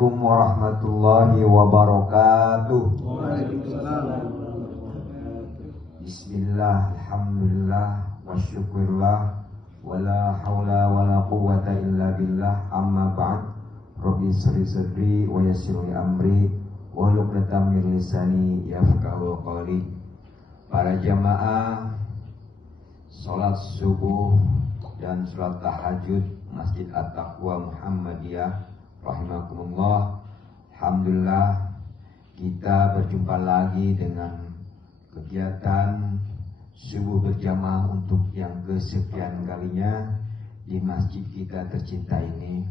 Assalamualaikum warahmatullahi wabarakatuh. Bismillah, alhamdulillah, wasyukurillah, wala hawla wala quwwata illa billah, amma ba'd. Rabbi shrah sadri wa yassir li amri wahlul 'uqdatam min lisani yafqahu qawli. Para jamaah salat subuh dan salat tahajud Masjid At-Taqwa Muhammadiyah rahimakumullah. Alhamdulillah, kita berjumpa lagi dengan kegiatan subuh berjamaah untuk yang kesekian kalinya di masjid kita tercinta ini.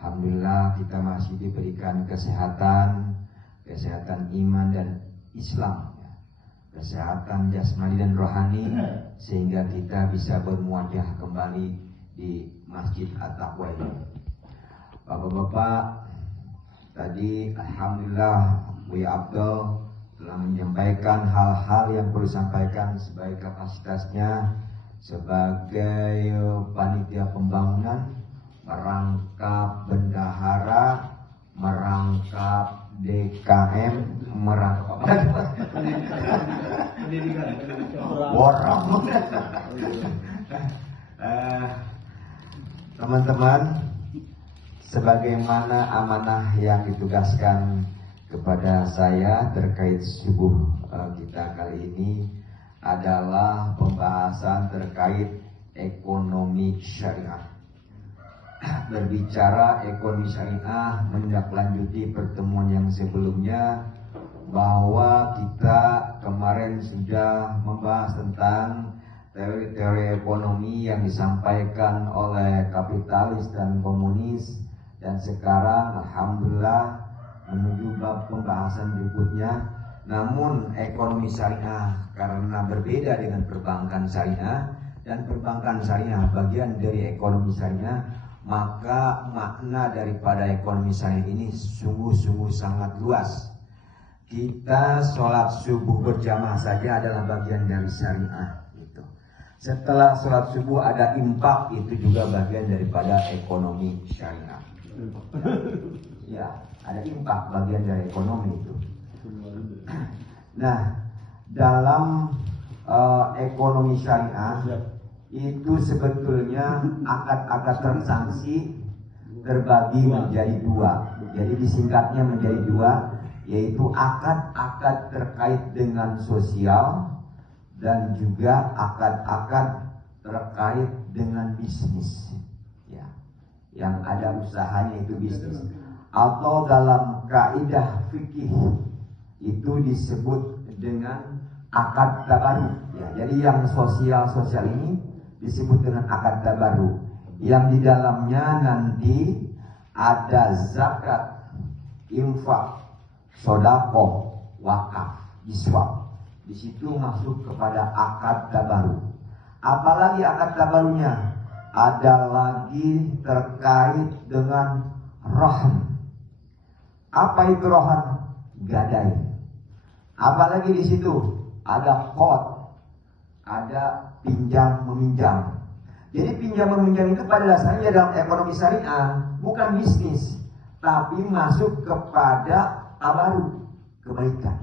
Alhamdulillah, kita masih diberikan kesehatan iman dan Islam, kesehatan jasmani dan rohani, sehingga kita bisa bermuajah kembali di Masjid At-Taqwa ini. Bapak-bapak, tadi alhamdulillah Buya Abdul telah menyampaikan hal-hal yang perlu disampaikan sebagai kapasitasnya sebagai panitia pembangunan, merangkap bendahara, merangkap DKM, merangkap teman-teman, sebagaimana amanah yang ditugaskan kepada saya terkait subuh kita kali ini adalah pembahasan terkait ekonomi syariah. Berbicara ekonomi syariah menindaklanjuti pertemuan yang sebelumnya, bahwa kita kemarin sudah membahas tentang teori-teori ekonomi yang disampaikan oleh kapitalis dan komunis, dan sekarang alhamdulillah menuju bab pembahasan berikutnya. Namun ekonomi syariah karena berbeda dengan perbankan syariah, dan perbankan syariah bagian dari ekonomi syariah, maka makna daripada ekonomi syariah ini sungguh-sungguh sangat luas. Kita sholat subuh berjamaah saja adalah bagian dari syariah gitu. Setelah sholat subuh ada infak, itu juga bagian daripada ekonomi syariah. Ya, ada infak bagian dari ekonomi itu. Nah, dalam ekonomi syariah itu sebetulnya akad-akad transaksi terbagi menjadi dua. Jadi disingkatnya menjadi dua, yaitu akad-akad terkait dengan sosial dan juga akad-akad terkait dengan bisnis. Ya, yang ada usahanya itu bisnis. Atau dalam kaidah fikih itu disebut dengan akad tabarruk. Ya, jadi yang sosial ini disebut dengan akad tabarruk, yang di dalamnya nanti ada zakat, infak, sedekah, wakaf, iswaf. Di situ masuk kepada akad tabarruk. Apalagi akad tabarruknya? Ada lagi terkait dengan rohan. Apa itu rohan? Gadai. Apalagi di situ ada qard, ada pinjam meminjam. Jadi pinjam meminjam itu pada dasarnya dalam ekonomi syariah bukan bisnis, tapi masuk kepada tabarruk, kebaikan.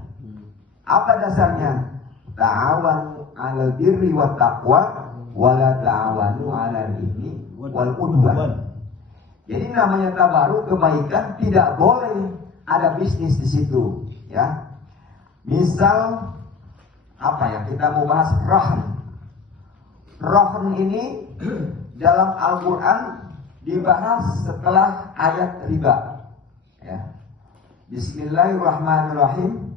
Apa dasarnya? Ta'awanu 'alal birri wat taqwa wa la ta'awanu 'alal itsmi wal 'udwan. Jadi namanya tabarruk, kebaikan, tidak boleh ada bisnis di situ, ya. Misal apa ya, kita mau bahas rahan. Rahan ini dalam Al-Quran dibahas setelah ayat riba, ya. Bismillahirrahmanirrahim.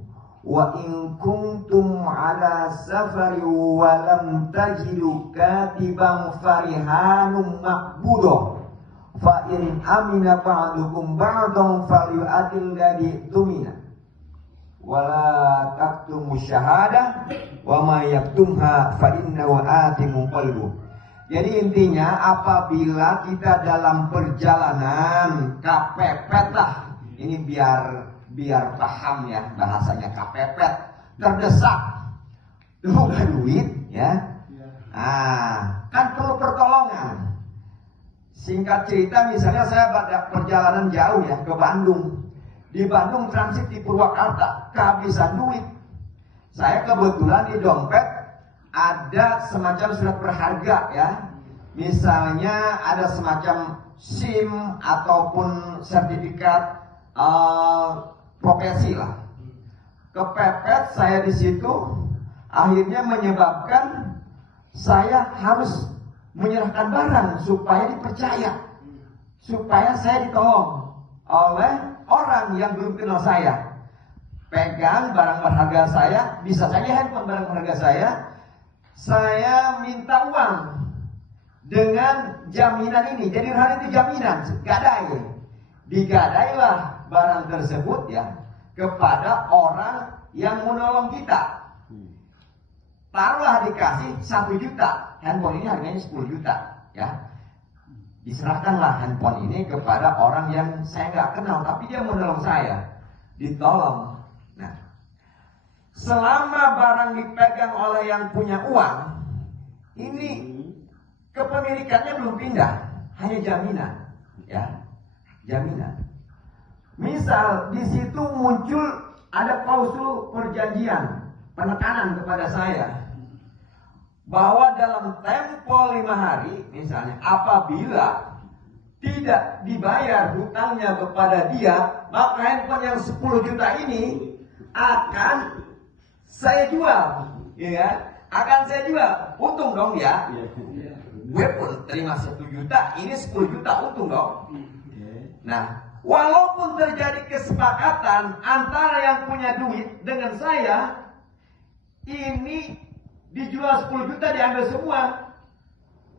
Wa in kuntum ala safari wa lam tajidu katiban farihanum maqbudah fa in amina ba'dukum ba'dan falyu'atil ladzi tumina wala taktumu syahadah wa ma yaktumha fa innahu atimu qalbu. Jadi intinya apabila kita dalam perjalanan kepepet lah, ini biar paham ya bahasanya, kepepet, terdesak, bukan duit ya. Kan perlu pertolongan. Singkat cerita, misalnya saya pada perjalanan jauh ya ke Bandung. Di Bandung transit di Purwakarta, kehabisan duit. Saya kebetulan di dompet ada semacam surat berharga ya. Misalnya ada semacam SIM ataupun sertifikat profesi lah. Kepepet saya di situ, akhirnya menyebabkan saya harus menyerahkan barang supaya dipercaya, supaya saya ditolong oleh orang yang belum kenal saya. Pegang barang berharga saya, bisa saja handphone barang berharga saya minta uang dengan jaminan ini. Jadi hari itu jaminan, gadai. Digadailah barang tersebut ya kepada orang yang menolong kita. Taruhlah dikasih 1 juta, handphone ini harganya 10 juta ya. Diserahkanlah handphone ini kepada orang yang saya nggak kenal, tapi dia menolong saya, ditolong. Nah, selama barang dipegang oleh yang punya uang, ini kepemilikannya belum pindah, hanya jaminan, ya, jaminan. Misal di situ muncul ada klausul perjanjian, penekanan kepada saya bahwa dalam tempo 5 hari, misalnya, apabila tidak dibayar hutangnya kepada dia, maka handphone yang 10 juta ini akan saya jual, ya, akan saya jual. Untung dong ya. Gue pun terima 1 juta, ini 10 juta, untung dong. Nah, walaupun terjadi kesepakatan antara yang punya duit dengan saya, ini dijual 10 juta, diambil semua,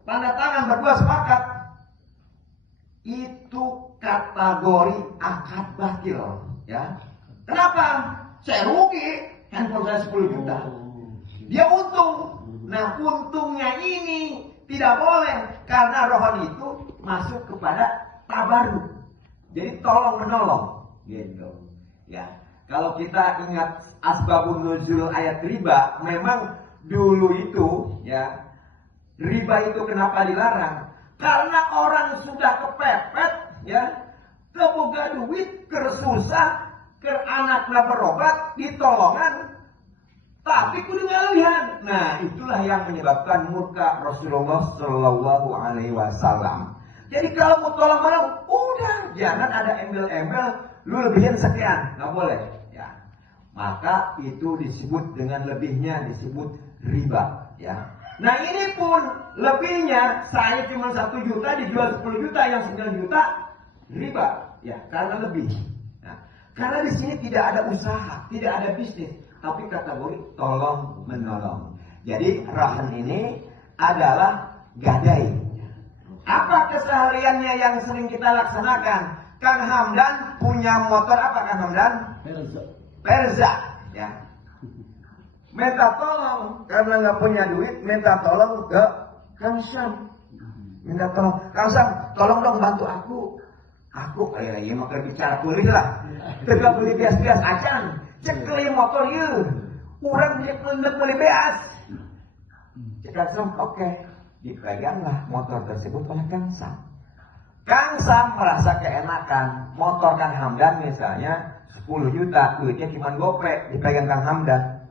tanda tangan berdua sepakat, itu kategori akad batil, ya. Kenapa? Saya rugi, handphone saya 10 juta, dia untung. Nah, untungnya ini tidak boleh, karena rohani itu masuk kepada tabaruk, jadi tolong menolong, gitu, ya. Kalau kita ingat asbabun nuzul ayat riba, memang dulu itu ya, riba itu kenapa dilarang? Karena orang sudah kepepet ya, keboga duit, kersusah, anaknya berobat, ditolongan, tapi kudu ngalihan. Nah, itulah yang menyebabkan murka Rasulullah Shallallahu Alaihi Wasallam. Jadi kalau mau tolong menolong, udah jangan ada embel-embel, lu lebihin sekian, nggak boleh. Ya, maka itu disebut dengan lebihnya disebut riba. Ya. Nah ini pun lebihnya, saya cuma 1 juta dijual 10 juta, yang 9 juta riba. Ya, karena lebih. Nah, karena di sini tidak ada usaha, tidak ada bisnis, tapi kategori tolong menolong. Jadi rahan ini adalah gadai. Apa kesehariannya yang sering kita laksanakan? Kang Hamdan punya motor apa, Kang Hamdan? Perza. Ya. Minta tolong karena nggak punya duit, minta tolong ke Kang Sam. Minta tolong, Kang Sam, tolong dong bantu aku. Aku kayak ini maka bicara kulit lah. Tidak beli bias-bias acan. Cekli motor you. Urang beli beas. Kang Sam, oke. Dipeganglah motor tersebut oleh Kang Sam. Kang Sam merasa keenakan. Motor Kang Hamdan misalnya 10 juta, duitnya cuma gope, dipegang Kang Hamdan.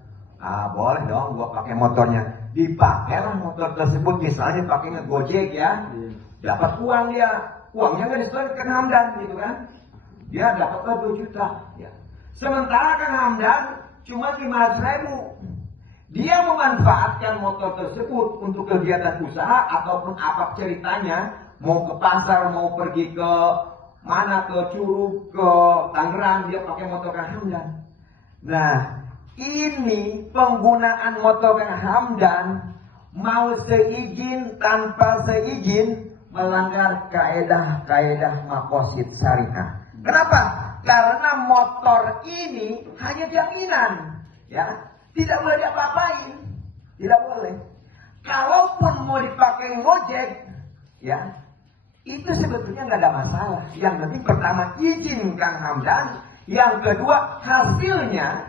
Boleh dong gua pakai motornya. Dipakailah motor tersebut, misalnya pakai ngegojek ya. Dapat uang dia. Uangnya nggak disetor ke Kang Hamdan gitu kan. Dia dapatlah 2 juta ya. Sementara Kang Hamdan cuma 500.000. Dia memanfaatkan motor tersebut untuk kegiatan usaha ataupun apa ceritanya, mau ke pasar, mau pergi ke mana, ke Curug, ke Tangerang, dia pakai motor Kang Hamdan. Nah, ini penggunaan motor Kang Hamdan mau seizin tanpa seizin melanggar kaedah maqasid syariah. Kenapa? Karena motor ini hanya jaminan, ya, tidak boleh diapa-apain, tidak boleh. Kalaupun mau dipakai ngojek, ya, itu sebetulnya nggak ada masalah. Yang penting pertama izin Kang Hamdan, yang kedua hasilnya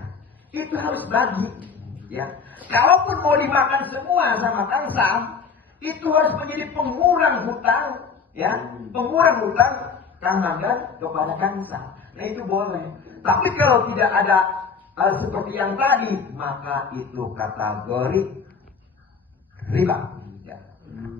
itu harus bagi, ya. Kalaupun mau dimakan semua sama Kang Sam, itu harus menjadi pengurang hutang, ya, pengurang hutang Kang Hamdan kepada Kansa. Nah itu boleh. Tapi kalau tidak ada seperti yang tadi, maka itu kategori riba.